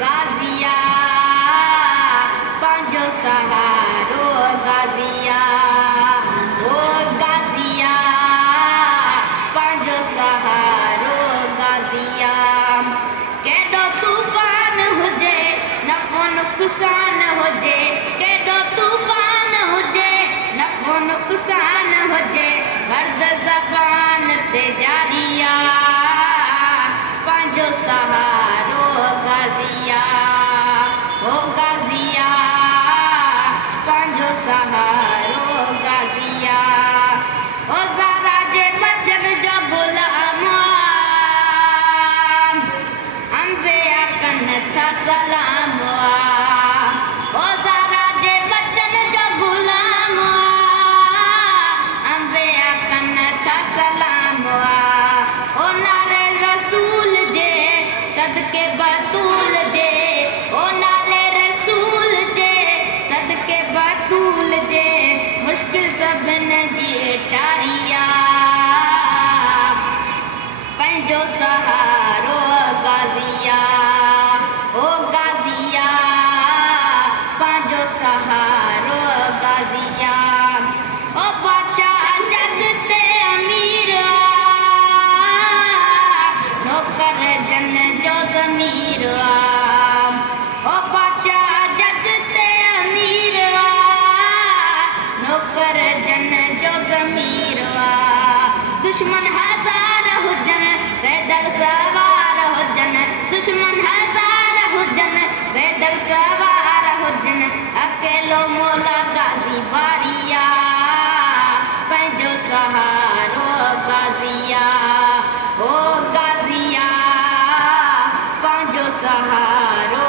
गाज़िया पंहिंजो सहारो गाज़िया ओ गाज़िया पंहिंजो सहारो गाज़िया केॾो तूफ़ान हुजे नफ़ो नुक़सान हुजे केॾो तूफ़ान हुजे नफ़ो नुक़सान हुजे गर्द ज़बान ते जारिया पंहिंजो सहारो गाज़िया ओ गाज़िया पंहिंजो सहारो गाज़िया ओ ज़ारा जे बदन जो गुलाम अंबिया कनि था सलाम ओ ज़ारा जे बदन जो गुलाम अंबिया कनि था सलाम ओ नारे रसूल जे सदके बतूल जे ओ नाले रसूल जे सदके बतूल जे मुश्किल सभिनि जी टारिया पंहिंजो सहारो गाज़िया ओ गाज़िया पंहिंजो सहारो गाज़िया ओ बादशाह जग ते अमीर नौकर जन जो ज़मीर ओ बादशाह जग ते अमीर नौकर जन जो ज़मीर दुश्मन हज़ार हुजनि पैदल सवार हुजनि दुश्मन हज़ार हुजनि पैदल सवार हुजनि अकेलो मौला गाज़ी बारिया पंहिंजो सहारो गाज़िया ओ गाज़िया पंहिंजो सहारो